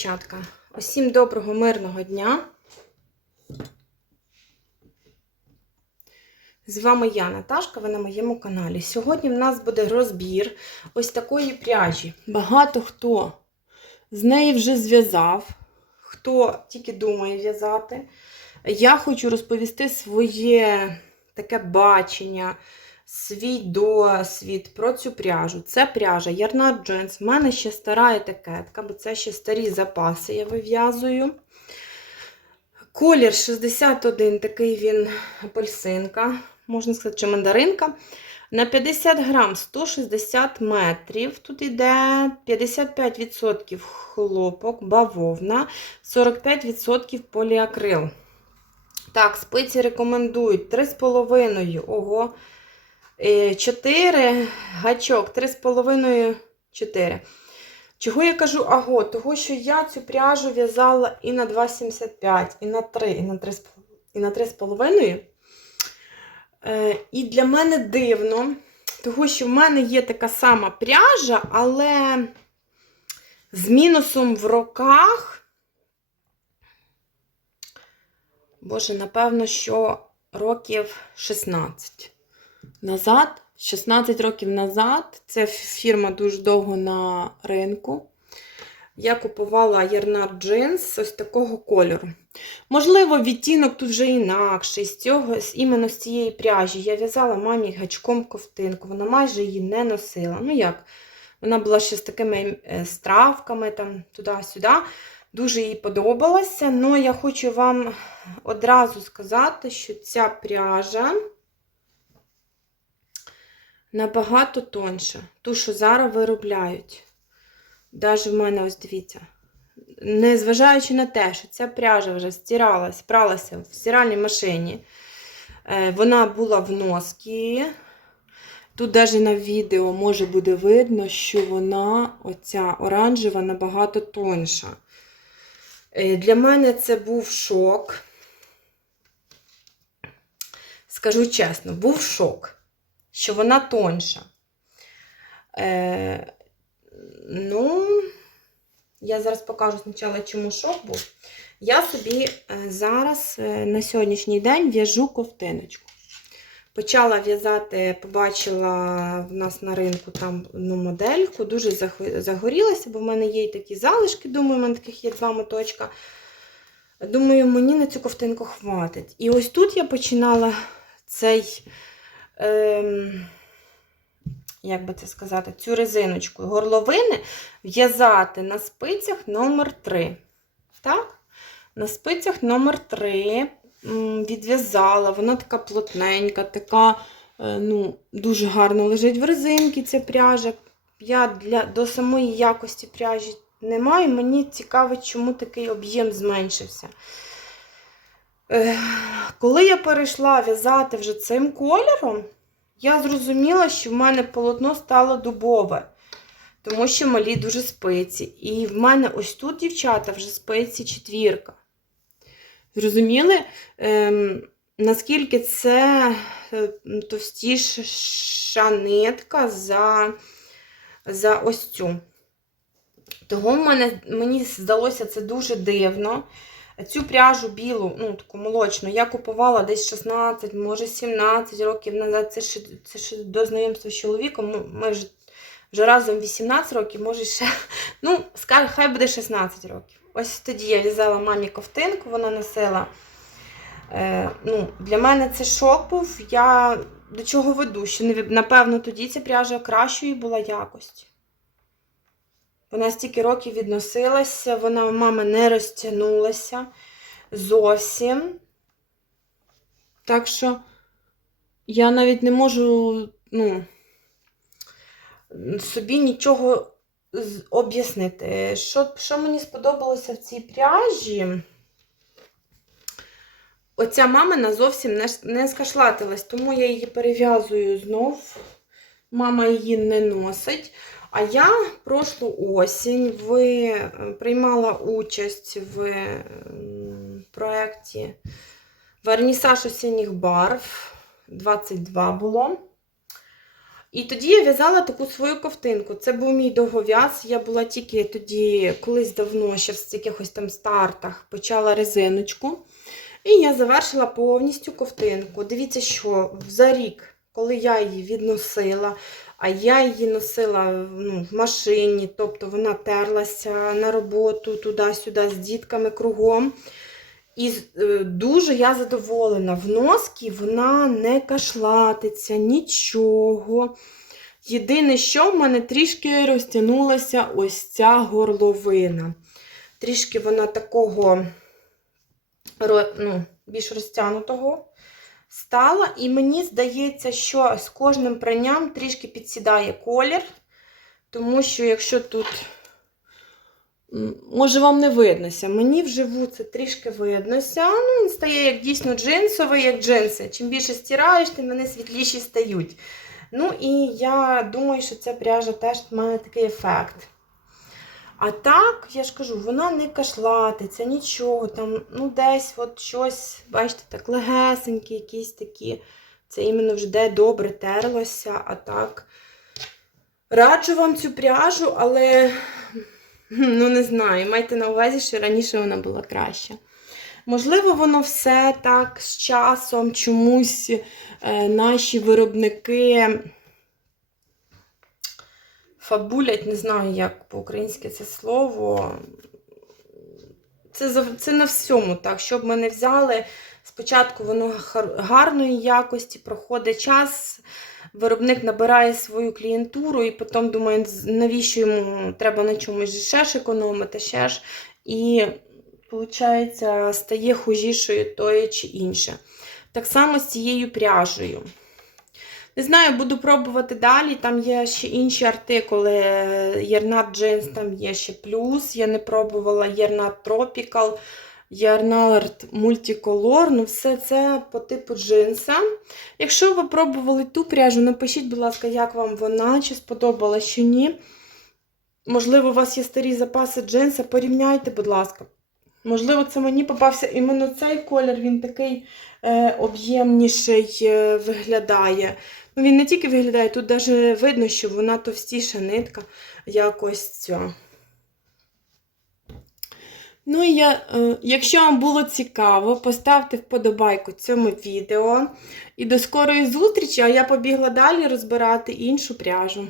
дівчатка. Усім доброго, мирного дня. З вами я, Наташка, ви на моєму каналі. Сьогодні в нас буде розбір ось такої пряжі. Багато хто з неї вже зв'язав, хто тільки думає в'язати. Я хочу розповісти своє таке бачення, свій досвід про цю пряжу. Це пряжа Ярнар Джинс. У мене ще стара етикетка, бо це ще старі запаси я вив'язую. Колір 61, такий він апельсинка, можна сказати, чи мандаринка. На 50 грам 160 метрів. Тут йде 55% хлопок, бавовна, 45% поліакрил. Так, спиці рекомендують 3,5. Ого. 4 гачок, 3,5, 4. Чого я кажу аго? Того, що я цю пряжу в'язала і на 2,75, і на 3, і на 3,5. І на 3,5. Е, і для мене дивно, того, що в мене є така сама пряжа, але з мінусом в роках. Боже, напевно, що років 16 назад. 16 років назад, це фірма дуже довго на ринку. Я купувала Ярнар джинс ось такого кольору. Можливо, відтінок тут вже інакший. З цього, іменно з цієї пряжі я в'язала мамі гачком ковтинку. Вона майже її не носила. Ну як? Вона була ще з такими стравками там туди-сюди. Дуже їй подобалася. Але я хочу вам одразу сказати, що ця пряжа набагато тонша. Ту, що зараз виробляють. Навіть в мене, ось дивіться. Незважаючи на те, що ця пряжа вже стиралась, пралася в стиральній машині. Вона була в носки. Тут навіть на відео може буде видно, що вона, оця оранжева, набагато тонша. Для мене це був шок. Скажу чесно, був шок що вона тонша. Е, Ну, я зараз покажу спочатку, чому шок був. Я собі зараз на сьогоднішній день в'яжу ковтиночку. Почала в'язати, побачила в нас на ринку там одну модельку, дуже загорілася, бо в мене є і такі залишки, думаю, в мене таких є два моточка. Думаю, мені на цю ковтинку хватить. І ось тут я починала цей ем, як би це сказати, цю резиночку горловини в'язати на спицях номер 3 Так? На спицях номер 3 відв'язала, вона така плотненька, така, е, ну, дуже гарно лежить в резинці ця пряжа. Я для, до самої якості пряжі не маю, мені цікаво, чому такий об'єм зменшився. Коли я перейшла в'язати вже цим кольором, я зрозуміла, що в мене полотно стало дубове, тому що малі дуже спиці. І в мене ось тут, дівчата, вже спиці четвірка. Зрозуміли, ем, наскільки це е, товстіша нитка за, за ось цю. Того в мене, мені здалося це дуже дивно. Цю пряжу білу, ну, таку молочну, я купувала десь 16, може 17 років назад. Це ще це ще до знайомства з чоловіком. Ми вже вже разом 18 років, може ще. Ну, хай буде 16 років. Ось тоді я в'язала мамі ковтинку, вона носила. Е, ну, Для мене це шок був. Я до чого веду? Що, напевно, тоді ця пряжа кращої була якості. Вона стільки років відносилася, вона у мами не розтягнулася зовсім. Так що я навіть не можу, ну, собі нічого об'яснити. Що що мені сподобалося в цій пряжі? Оця мамина зовсім не, не скашлатилась, тому я її перев'язую знов. Мама її не носить. А я прошлу осінь ви е, приймала участь в проєкті Вернісаж осінніх барв 22 було. І тоді я в'язала таку свою ковтинку. Це був мій довгов'яз. Я була тільки тоді, колись давно, ще в якихось там стартах, почала резиночку. І я завершила повністю ковтинку. Дивіться, що за рік, коли я її відносила, а я її носила ну, в машині, тобто вона терлася на роботу туди-сюди з дітками кругом. І е, дуже я задоволена. В носки вона не кашлатиться, нічого. Єдине, що в мене трішки розтягнулася ось ця горловина. Трішки вона такого ну, більш розтягнутого стала. І мені здається, що з кожним пранням трішки підсідає колір. Тому що якщо тут Може, вам не виднося. Мені вживу це трішки виднося. Ну, він стає як дійсно джинсовий, як джинси. Чим більше стираєш, тим вони світліші стають. Ну і я думаю, що ця пряжа теж має такий ефект. А так, я ж кажу, вона не кашлатиться, нічого там, ну десь от щось, бачите, так легесенькі, якісь такі. Це іменно вже де добре терлося, а так. Раджу вам цю пряжу, але Ну, не знаю, майте на увазі, що раніше вона була краща. Можливо, воно все так з часом чомусь е, наші виробники фабулять, не знаю, як по-українськи це слово. Це, це на всьому так. Щоб ми не взяли, спочатку воно гарної якості, проходить час, виробник набирає свою клієнтуру і потім думає, навіщо йому треба на чомусь ще ж економити, ще ж. І, виходить, стає хужішою тої чи інше. Так само з цією пряжею. Не знаю, буду пробувати далі. Там є ще інші артикули. Єрнат Джинс, там є ще плюс. Я не пробувала Єрнат Tropical, Єрнат Multicolor. Ну, все це по типу джинса. Якщо ви пробували ту пряжу, напишіть, будь ласка, як вам вона, чи сподобалась, чи ні. Можливо, у вас є старі запаси джинса, порівняйте, будь ласка. Можливо, це мені попався іменно цей колір, він такий е, об'ємніший е, виглядає. Ну, він не тільки виглядає, тут навіть видно, що вона товстіша нитка, як ось ця. Ну і я, е, якщо вам було цікаво, поставте вподобайку цьому відео. І до скорої зустрічі, а я побігла далі розбирати іншу пряжу.